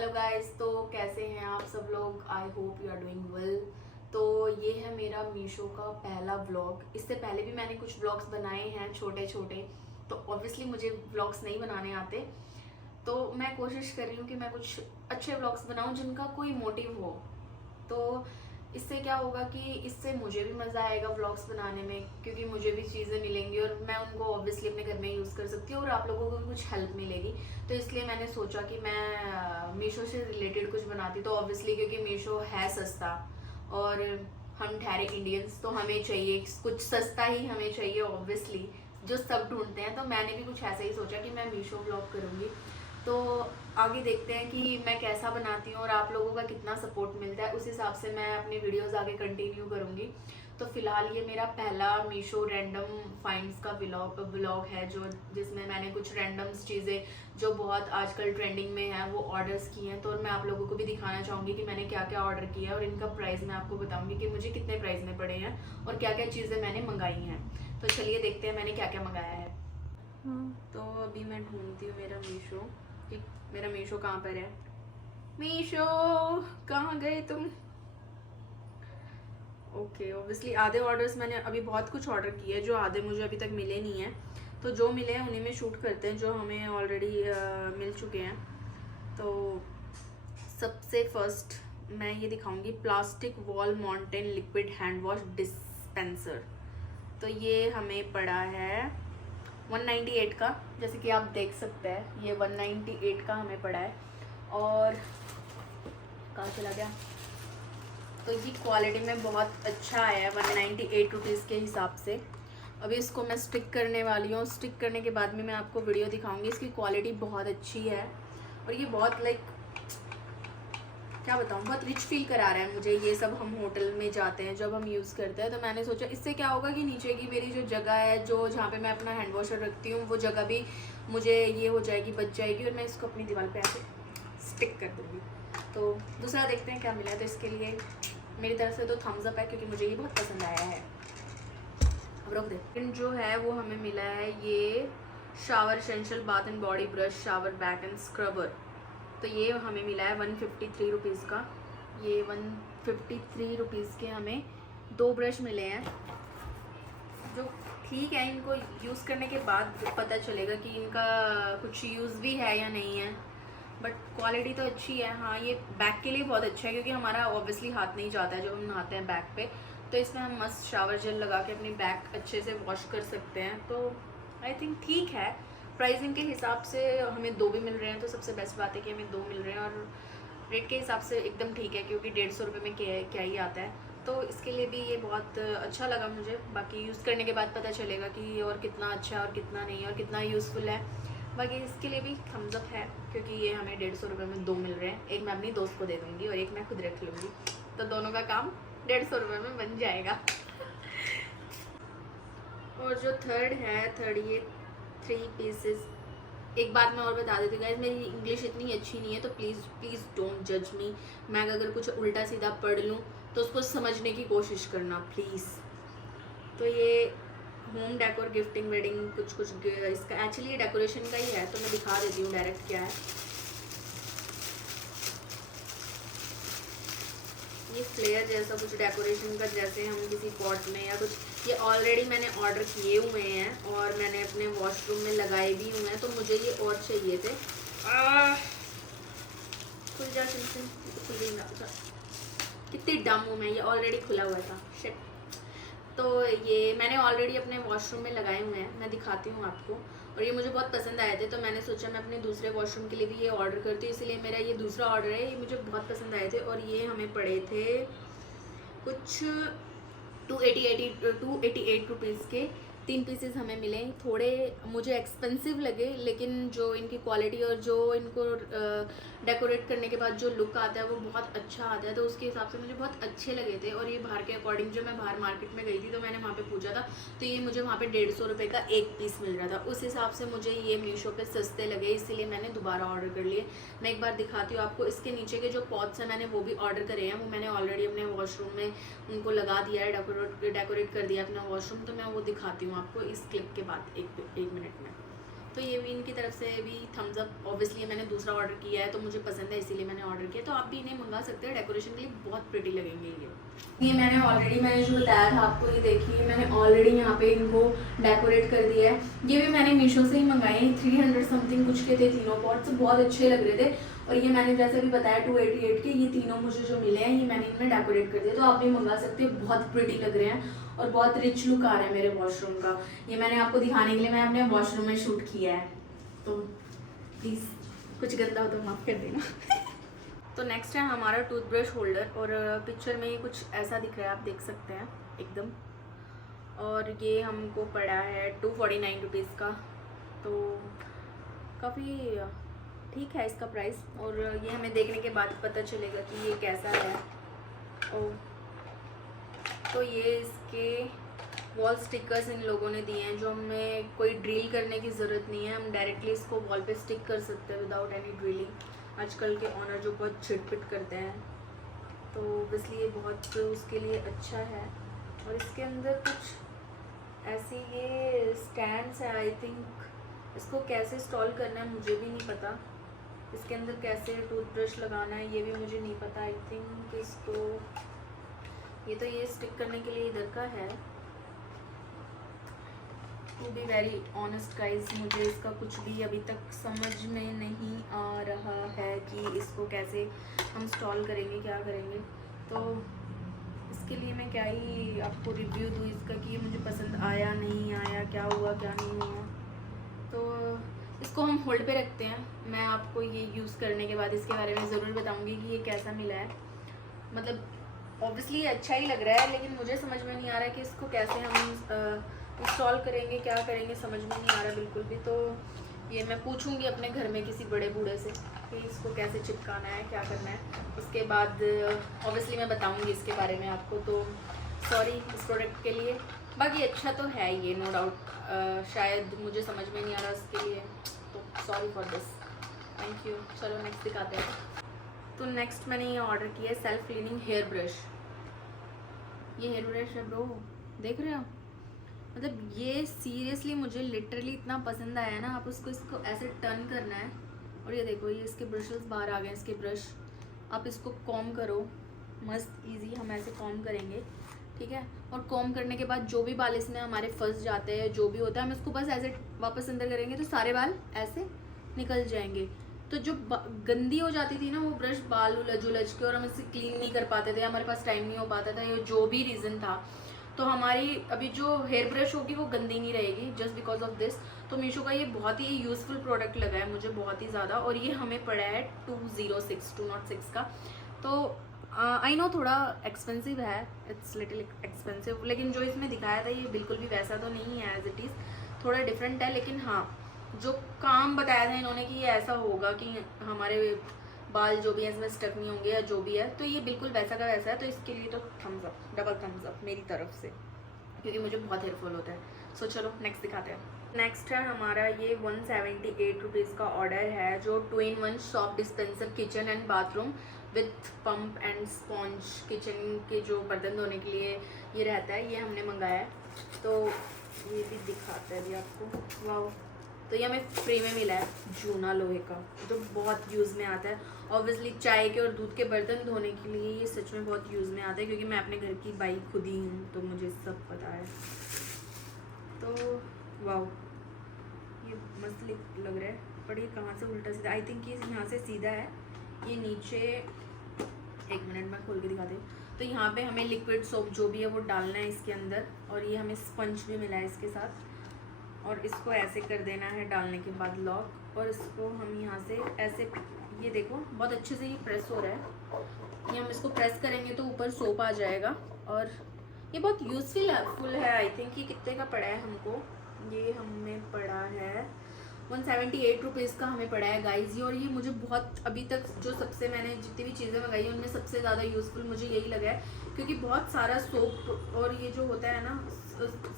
Hello guys, तो कैसे हैं आप सब लोग। I hope you are doing well. तो ये है मेरा मीशो का पहला व्लॉग। इससे पहले भी मैंने कुछ व्लॉग्स बनाए हैं छोटे छोटे, तो ऑब्वियसली मुझे व्लॉग्स नहीं बनाने आते। तो मैं कोशिश कर रही हूँ कि मैं कुछ अच्छे व्लॉग्स बनाऊँ जिनका कोई मोटिव हो। तो इससे क्या होगा कि इससे मुझे भी मज़ा आएगा व्लॉग्स बनाने में, क्योंकि मुझे भी चीज़ें मिलेंगी और मैं उनको ऑब्वियसली अपने घर में यूज़ कर सकती हूँ और आप लोगों को भी कुछ हेल्प मिलेगी। तो इसलिए मैंने सोचा कि मैं मीशो से रिलेटेड कुछ बनाती। तो ऑब्वियसली क्योंकि मीशो है सस्ता और हम ठहरे इंडियंस, तो हमें चाहिए कुछ सस्ता ही हमें चाहिए ऑब्वियसली, जो सब ढूंढते हैं। तो मैंने भी कुछ ऐसा ही सोचा कि मैं मीशो व्लॉग करूँगी। तो आगे देखते हैं कि मैं कैसा बनाती हूँ और आप लोगों का कितना सपोर्ट मिलता है, उस हिसाब से मैं अपनी वीडियोस आगे कंटिन्यू करूँगी। तो फिलहाल ये मेरा पहला मीशो रैंडम फाइंड्स का व्लॉग है, जो जिसमें मैंने कुछ रैंडम्स चीज़ें जो बहुत आजकल ट्रेंडिंग में है वो ऑर्डर्स की हैं। तो मैं आप लोगों को भी दिखाना चाहूँगी कि मैंने क्या क्या ऑर्डर किया है और इनका प्राइस मैं आपको बताऊँगी कि मुझे कितने प्राइस में पड़े हैं और क्या क्या चीज़ें मैंने मंगाई हैं। तो चलिए देखते हैं मैंने क्या क्या मंगाया है। तो अभी मैं ढूंढती हूँ मेरा मीशो कि मेरा मीशो कहाँ पर है। मीशो, कहाँ गए तुम। ओके, ऑब्वियसली आधे ऑर्डर्स मैंने अभी बहुत कुछ ऑर्डर किए हैं जो आधे मुझे अभी तक मिले नहीं हैं। तो जो मिले हैं उन्हीं में शूट करते हैं, जो हमें ऑलरेडी मिल चुके हैं। तो सबसे फर्स्ट मैं ये दिखाऊंगी plastic wall mountain liquid hand wash dispenser. तो ये हमें पड़ा है 198 का, जैसे कि आप देख सकते हैं ये 198 का हमें पड़ा है। और कहाँ चला गया। तो ये क्वालिटी में बहुत अच्छा आया है 198 रुपीज़ के हिसाब से। अभी इसको मैं स्टिक करने वाली हूँ। स्टिक करने के बाद में मैं आपको वीडियो दिखाऊंगी। इसकी क्वालिटी बहुत अच्छी है और ये बहुत क्या बताऊँ, बहुत रिच फील करा रहा है मुझे। ये सब हम होटल में जाते हैं जब हम यूज़ करते हैं, तो मैंने सोचा इससे क्या होगा कि नीचे की मेरी जो जगह है, जो जहाँ पे मैं अपना हैंड वॉशर रखती हूँ, वो जगह भी मुझे ये हो जाएगी, बच जाएगी और मैं इसको अपनी दीवार पे ऐसे स्टिक कर दूँगी। तो दूसरा देखते हैं क्या मिला है। तो इसके लिए मेरी तरफ से तो थम्स अप है, क्योंकि मुझे ये बहुत पसंद आया है। अब रख दे। जो है वो हमें मिला है ये shower essential bath and body brush shower back and scrubber. तो ये हमें मिला है 153 रुपीज़ का। ये 153 रुपीज़ के हमें 2 ब्रश मिले हैं, जो ठीक है। इनको यूज़ करने के बाद पता चलेगा कि इनका कुछ यूज़ भी है या नहीं है, बट क्वालिटी तो अच्छी है। हाँ, ये बैक के लिए बहुत अच्छा है, क्योंकि हमारा ऑब्वियसली हाथ नहीं जाता है जब हम नहाते हैं बैक पे। तो इसमें हम मस्त शावर जेल लगा के अपनी बैक अच्छे से वॉश कर सकते हैं। तो आई थिंक ठीक है। प्राइसिंग के हिसाब से हमें 2 भी मिल रहे हैं, तो सबसे बेस्ट बात है कि हमें 2 मिल रहे हैं। और रेट के हिसाब से एकदम ठीक है, क्योंकि 150 रुपये में क्या ही आता है। तो इसके लिए भी ये बहुत अच्छा लगा मुझे। बाकी यूज़ करने के बाद पता चलेगा कि और कितना अच्छा है और कितना नहीं है और कितना यूज़फुल है। बाकी इसके लिए भी थम्स अप है, क्योंकि ये हमें 150 रुपये में 2 मिल रहे हैं। एक मैं अपनी दोस्त को दे दूँगी और एक मैं खुद रख लूँगी, तो दोनों का काम 150 रुपये में बन जाएगा। और जो थर्ड ये 3 पीसेस। एक बात मैं और बता देती हूँ गाइस, मेरी इंग्लिश इतनी अच्छी नहीं है, तो प्लीज़ डोंट जज मी। मैं अगर कुछ उल्टा सीधा पढ़ लूँ तो उसको समझने की कोशिश करना प्लीज़। तो ये होम डेकोर गिफ्टिंग वेडिंग कुछ इसका एक्चुअली डेकोरेशन का ही है, तो मैं दिखा देती हूँ डायरेक्ट क्या है। ये फ्लेयर जैसा कुछ डेकोरेशन का, जैसे हम किसी पॉट में या कुछ। ये ऑलरेडी मैंने ऑर्डर किए हुए हैं और मैंने अपने वॉशरूम में लगाए भी हुए हैं, तो मुझे ये और चाहिए थे। खुल जा चिंतन, तो खुल ही ना। कितनी डम हूँ मैं, ये ऑलरेडी खुला हुआ था। शिट। तो ये मैंने ऑलरेडी अपने वॉशरूम में लगाए हुए हैं, मैं दिखाती हूँ आपको। और ये मुझे बहुत पसंद आए थे, तो मैंने सोचा मैं अपने दूसरे वॉशरूम के लिए भी ये ऑर्डर करती हूँ। इसलिए मेरा ये दूसरा ऑर्डर है। ये मुझे बहुत पसंद आए थे और ये हमें पड़े थे कुछ 288 रुपीज़ के। 3 पीसेस हमें मिले। थोड़े मुझे एक्सपेंसिव लगे, लेकिन जो इनकी क्वालिटी और जो इनको डेकोरेट करने के बाद जो लुक आता है वो बहुत अच्छा आता है, तो उसके हिसाब से मुझे बहुत अच्छे लगे थे। और ये बाहर के अकॉर्डिंग, जो मैं बाहर मार्केट में गई थी तो मैंने वहाँ पे पूछा था, तो ये मुझे वहाँ पे 150 रुपये का एक पीस मिल रहा था। उस हिसाब से मुझे ये मीशो पे सस्ते लगे, इसीलिए मैंने दोबारा ऑर्डर कर लिए। मैं एक बार दिखाती हूँ आपको। इसके नीचे के जो पॉट्स हैं मैंने वो भी ऑर्डर करे हैं, वो मैंने ऑलरेडी अपने वॉशरूम में उनको लगा दिया है, डेकोरेट कर दिया अपना वॉशरूम। तो मैं वो दिखाती हूँ आपको इस क्लिप के बाद एक मिनट में। तो ये भी इनकी तरफ से भी थम्स अप। ऑब्वियसली मैंने दूसरा ऑर्डर किया है तो मुझे पसंद है इसीलिए मैंने ऑर्डर किया। तो आप भी इन्हें मंगा सकते हैं, डेकोरेशन के लिए बहुत प्रिटी लगेंगे ये मैंने ऑलरेडी, मैंने जो बताया था आपको, ये देखिए मैंने ऑलरेडी यहाँ पे इनको डेकोरेट कर दिया है। ये भी मैंने मीशो से ही मंगाए, 300 समथिंग कुछ के थे तीनों पॉट्स, बहुत अच्छे लग रहे थे। और ये मैंने जैसे भी बताया 288 के ये तीनों मुझे जो मिले हैं ये मैंने इनमें डेकोरेट कर दिया। तो आप भी मंगा सकते हैं, बहुत प्रिटी लग रहे हैं और बहुत रिच लुक आ रहा है मेरे वॉशरूम का। ये मैंने आपको दिखाने के लिए मैं अपने वॉशरूम में शूट किया है, तो प्लीज़ कुछ गंदा हो तो माफ़ कर देना। तो नेक्स्ट है हमारा टूथब्रश होल्डर, और पिक्चर में ये कुछ ऐसा दिख रहा है, आप देख सकते हैं एकदम। और ये हमको पड़ा है 249 रुपीज़ का, तो काफ़ी ठीक है इसका प्राइस। और ये हमें देखने के बाद पता चलेगा कि ये कैसा है। और तो ये इसके वॉल स्टिकर्स इन लोगों ने दिए हैं, जो हमें कोई ड्रिल करने की ज़रूरत नहीं है, हम डायरेक्टली इसको वॉल पे स्टिक कर सकते हैं विदाउट एनी ड्रिलिंग। आजकल के ऑनर जो बहुत छिटपिट करते हैं, तो इसलिए बहुत उसके लिए अच्छा है। और इसके अंदर कुछ ऐसी ये स्टैंड्स है, आई थिंक इसको कैसे इंस्टॉल करना है मुझे भी नहीं पता। इसके अंदर कैसे टूथब्रश लगाना है ये भी मुझे नहीं पता। आई थिंक इसको ये स्टिक करने के लिए इधर का है। To be very honest guys, मुझे इसका कुछ भी अभी तक समझ में नहीं आ रहा है कि इसको कैसे हम इंस्टॉल करेंगे, क्या करेंगे। तो इसके लिए मैं क्या ही आपको रिव्यू दूँ इसका कि ये मुझे पसंद आया नहीं आया, क्या हुआ क्या नहीं हुआ। तो इसको हम होल्ड पे रखते हैं, मैं आपको ये यूज़ करने के बाद इसके बारे में ज़रूर बताऊँगी कि ये कैसा मिला है। मतलब ऑब्वियसली अच्छा ही लग रहा है, लेकिन मुझे समझ में नहीं आ रहा है कि इसको कैसे हम इंस्टॉल करेंगे, क्या करेंगे, समझ में नहीं आ रहा बिल्कुल भी। तो ये मैं पूछूंगी अपने घर में किसी बड़े बूढ़े से कि इसको कैसे चिपकाना है, क्या करना है। उसके बाद ऑब्वियसली मैं बताऊंगी इसके बारे में आपको। तो सॉरी इस प्रोडक्ट के लिए, बाकी अच्छा तो है ये नो डाउट। शायद मुझे समझ में नहीं आ रहा उसके लिए, तो sorry for this, thank you. चलो नेक्स्ट दिखाते हैं। तो नेक्स्ट मैंने ये ऑर्डर किया है सेल्फ क्लीनिंग हेयर ब्रश। ये हेयर ब्रश है ब्रो, देख रहे हो? मतलब ये सीरियसली मुझे लिटरली इतना पसंद आया है ना। आप इसको ऐसे टर्न करना है और ये देखो ये इसके ब्रशेस बाहर आ गए, इसके ब्रश। आप इसको कॉम करो, मस्त इजी हम ऐसे कॉम करेंगे, ठीक है। और कॉम करने के बाद जो भी बाल इसमें हमारे फंस जाते हैं, जो भी होता है, हम इसको बस ऐसे वापस अंदर करेंगे तो सारे बाल ऐसे निकल जाएंगे। तो जो गंदी हो जाती थी ना वो ब्रश, बाल उलझ के, और हम इसे क्लीन नहीं कर पाते थे, हमारे पास टाइम नहीं हो पाता था, ये जो भी रीज़न था, तो हमारी अभी जो हेयर ब्रश होगी वो गंदी नहीं रहेगी जस्ट बिकॉज ऑफ दिस। तो मीशो का ये बहुत ही यूज़फुल प्रोडक्ट लगा है मुझे, बहुत ही ज़्यादा। और ये हमें पड़ा है 206 का। तो आई नो थोड़ा एक्सपेंसिव है, इट्स लिटिल एक्सपेंसिव, लेकिन जो इसमें दिखाया था ये बिल्कुल भी वैसा तो नहीं है, एज इट इज़ थोड़ा डिफरेंट है। लेकिन हाँ, जो काम बताया था इन्होंने कि ये ऐसा होगा कि हमारे बाल जो भी है इसमें स्टक नहीं होंगे या जो भी है, तो ये बिल्कुल वैसा का वैसा है। तो इसके लिए तो thumbs up, double thumbs up मेरी तरफ से, क्योंकि मुझे बहुत हेल्पफुल होता है। सो चलो नेक्स्ट दिखाते हैं। नेक्स्ट है हमारा ये 178 रुपीज़ का ऑर्डर है, जो 2-in-1 shop dispenser kitchen and bathroom with pump and sponge. Kitchen के जो बर्तन धोने के लिए ये रहता है, ये हमने मंगाया है। तो ये भी दिखाते हैं अभी आपको। वाह, तो ये हमें फ्री में मिला है, जूना लोहे का, जो बहुत यूज़ में आता है। ऑब्वियसली चाय के और दूध के बर्तन धोने के लिए ये सच में बहुत यूज़ में आता है, क्योंकि मैं अपने घर की बाई खुद ही हूँ, तो मुझे सब पता है। तो वाह, ये मस्त लग रहा है, पर ये कहाँ से उल्टा सीधा, आई थिंक ये यहाँ से सीधा है, ये नीचे, एक मिनट मैं खोल के दिखाती हूँ। तो यहाँ पे हमें लिक्विड सोप जो भी है वो डालना है इसके अंदर, और ये हमें स्पंज भी मिला है इसके साथ। और इसको ऐसे कर देना है डालने के बाद लॉक, और इसको हम यहाँ से ऐसे, ये देखो बहुत अच्छे से ये प्रेस हो रहा है। ये हम इसको प्रेस करेंगे तो ऊपर सोप आ जाएगा। और ये बहुत यूज़फुल है। आई थिंक ये कितने का पड़ा है हमको, ये हमें पड़ा है 178 रुपीज़ का हमें पड़ा है गाइज ये। और ये मुझे बहुत, अभी तक जो सबसे मैंने जितनी भी चीज़ें मंगाई हैं उनमें सबसे ज़्यादा यूज़फुल मुझे यही लगा है, क्योंकि बहुत सारा सोप और ये जो होता है ना,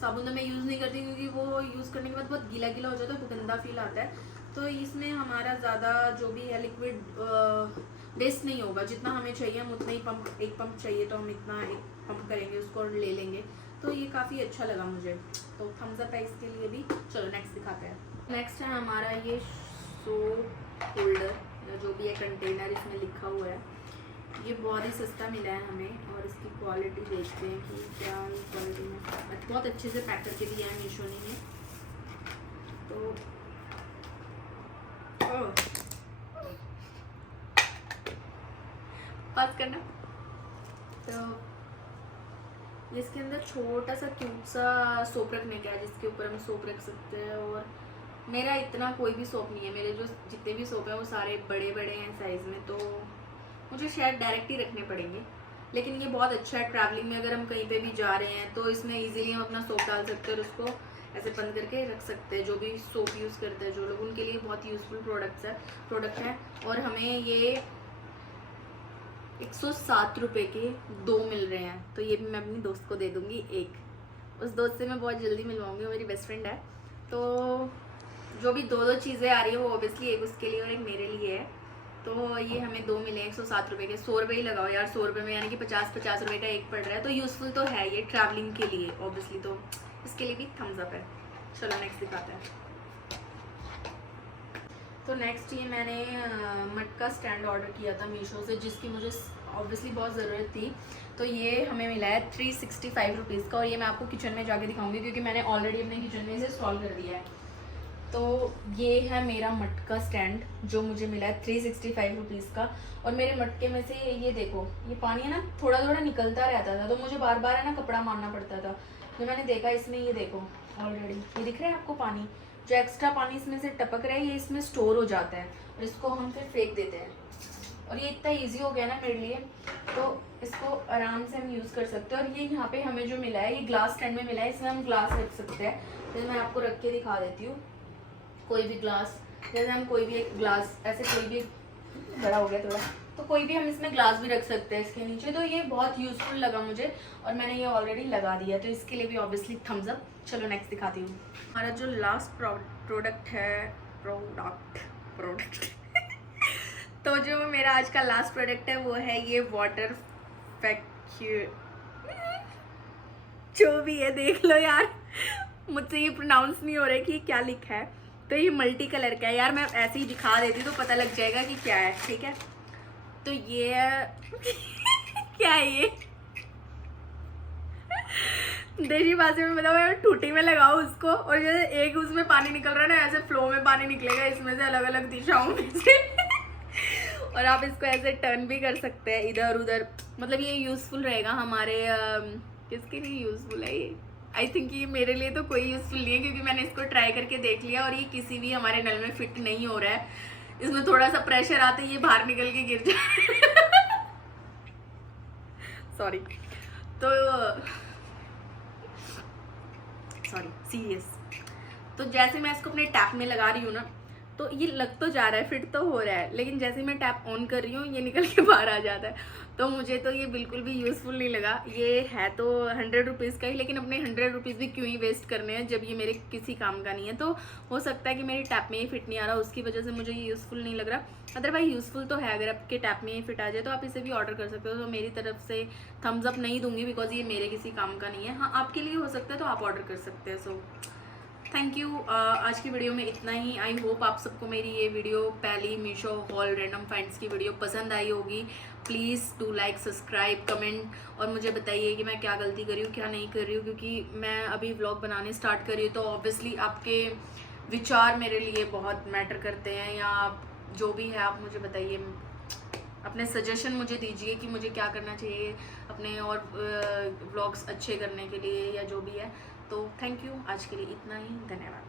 साबुन तो मैं यूज़ नहीं करती, क्योंकि वो यूज़ करने के बाद बहुत गीला गीला हो जाता है, तो गंदा फील आता है। तो इसमें हमारा ज़्यादा जो भी है लिक्विड वेस्ट नहीं होगा, जितना हमें चाहिए हम उतना ही एक पंप चाहिए तो हम इतना एक पंप करेंगे उसको और ले लेंगे। तो ये काफ़ी अच्छा लगा मुझे, तो थम्स अप है इसके लिए भी। चलो नेक्स्ट दिखाते हैं। नेक्स्ट है हमारा ये सोप होल्डर या जो भी है कंटेनर, इसमें लिखा हुआ है। ये बहुत ही सस्ता मिला है हमें और इसकी क्वालिटी देखते हैं कि क्या क्वालिटी में, बहुत अच्छे से पैक करके दिया है मीशो ने ये। तो पास करना। तो इसके अंदर छोटा सा क्यूट सा सोप रखने का है जिसके ऊपर हम सोप रख सकते हैं। और मेरा इतना कोई भी सोप नहीं है, मेरे जो जितने भी सोप हैं वो सारे बड़े बड़े हैं साइज़ में, तो मुझे शायद डायरेक्ट ही रखने पड़ेंगे। लेकिन ये बहुत अच्छा है ट्रैवलिंग में, अगर हम कहीं पे भी जा रहे हैं तो इसमें इजीली हम अपना सोप डाल सकते हैं और उसको ऐसे बंद करके रख सकते हैं। जो भी सोप यूज़ करते हैं जो लोग, उनके लिए बहुत यूज़फुल प्रोडक्ट है। और हमें ये 107 रुपये के 2 मिल रहे हैं, तो ये भी मैं अपनी दोस्त को दे दूँगी एक। उस दोस्त से मैं बहुत जल्दी मिलवाऊँगी, वो मेरी बेस्ट फ्रेंड है। तो जो भी 2 चीज़ें आ रही है वो ऑब्वियसली एक उसके लिए और एक मेरे लिए है। तो ये हमें 2 मिले 107 रुपये के। 100 रुपये ही लगाओ यार, 100 रुपये में यानी कि 50 रुपये का एक पड़ रहा है, तो यूज़फुल तो है ये ट्रैवलिंग के लिए ऑब्वियसली, तो इसके लिए भी थम्स अप है। चलो नेक्स्ट दिखाते हैं। तो नेक्स्ट ये मैंने मटका स्टैंड ऑर्डर किया था मीशो से, जिसकी मुझे ऑब्वियसली बहुत ज़रूरत थी। तो ये हमें मिला है 365 रुपीज़ का, और ये मैं आपको किचन में जाके दिखाऊंगी क्योंकि मैंने ऑलरेडी अपने किचन में इसे इंस्टॉल कर दिया है। तो ये है मेरा मटका स्टैंड जो मुझे मिला है 365 रुपीज़ का। और मेरे मटके में से ये देखो, ये पानी है ना थोड़ा थोड़ा निकलता रहता था, तो मुझे बार बार है ना कपड़ा मारना पड़ता था। तो मैंने देखा इसमें, ये देखो ऑलरेडी ये दिख रहा है आपको, पानी जो एक्स्ट्रा पानी इसमें से टपक रहा है ये इसमें स्टोर हो जाता है और इसको हम फिर फेंक देते हैं। और ये इतना इजी हो गया ना मेरे लिए, तो इसको आराम से हम यूज़ कर सकते हैं। और ये यहाँ पे हमें जो मिला है ये ग्लास स्टैंड में मिला है, इसमें हम ग्लास रख सकते हैं। तो मैं आपको रख के दिखा देती हूँ। कोई भी ग्लास, जैसे हम कोई भी एक ग्लास ऐसे, कोई भी बड़ा हो गया थोड़ा, तो कोई भी हम इसमें ग्लास भी रख सकते हैं इसके नीचे। तो ये बहुत यूज़फुल लगा मुझे और मैंने ये ऑलरेडी लगा दिया, तो इसके लिए भी ऑब्वियसली थम्स अप। चलो नेक्स्ट दिखाती हूँ। हमारा जो लास्ट प्रोडक्ट है, प्रोडक्ट तो जो मेरा आज का लास्ट प्रोडक्ट है वो है ये वाटर जो भी है देख लो यार, मुझसे ये प्रोनाउंस नहीं हो रहा है कि क्या लिखा है। तो ये मल्टी कलर का है यार, मैं ऐसे ही दिखा देती तो पता लग जाएगा कि क्या है, ठीक है। तो ये क्या है ये देशी भाषा में बताओ, मैं टूटी में लगाओ उसको और जैसे एक उसमें पानी निकल रहा है ना, ऐसे फ्लो में पानी निकलेगा इसमें से अलग अलग दिशाओं में से और आप इसको ऐसे टर्न भी कर सकते हैं इधर उधर। मतलब ये यूज़फुल रहेगा हमारे किसके लिए यूज़फुल है ये? आई थिंक ये मेरे लिए तो कोई यूज़फुल नहीं है क्योंकि मैंने इसको ट्राई करके देख लिया और ये किसी भी हमारे नल में फिट नहीं हो रहा है। इसमें थोड़ा सा प्रेशर आते ही ये बाहर निकल के गिर जाए सॉरी। तो सीरियस। तो जैसे मैं इसको अपने टैप में लगा रही हूँ ना, तो ये लग तो जा रहा है, फिट तो हो रहा है, लेकिन जैसे मैं टैप ऑन कर रही हूँ ये निकल के बाहर आ जाता है। तो मुझे तो ये बिल्कुल भी यूज़फुल नहीं लगा। ये है तो 100 रुपीज़ का ही, लेकिन अपने 100 रुपीज़ भी क्यों ही वेस्ट करने हैं जब ये मेरे किसी काम का नहीं है। तो हो सकता है कि मेरी टैप में ये फिट नहीं आ रहा, उसकी वजह से मुझे ये यूज़फुल नहीं लग रहा। अदरवाइज यूज़फुल तो है, अगर आपके टैप में ये फिट आ जाए तो आप इसे भी ऑर्डर कर सकते हो। तो मेरी तरफ से थम्स अप नहीं दूंगी बिकॉज ये मेरे किसी काम का नहीं है। हाँ आपके लिए हो सकता है तो आप ऑर्डर कर सकते हैं। So thank you. आज की वीडियो में इतना ही। आई होप आप सबको मेरी ये वीडियो, पहली मीशो हॉल रैंडम फाइंड्स की वीडियो पसंद आई होगी। Please do like, subscribe, comment और मुझे बताइए कि मैं क्या गलती कर रही हूँ क्या नहीं कर रही हूँ, क्योंकि मैं अभी व्लॉग बनाने स्टार्ट कर रही हूँ। तो ऑब्वियसली आपके विचार मेरे लिए बहुत मैटर करते हैं, या आप जो भी है आप मुझे बताइए, अपने सजेशन मुझे दीजिए कि मुझे क्या करना चाहिए अपने और व्लॉग्स अच्छे करने के लिए या जो भी है। तो थैंक यू, आज के लिए इतना ही, धन्यवाद।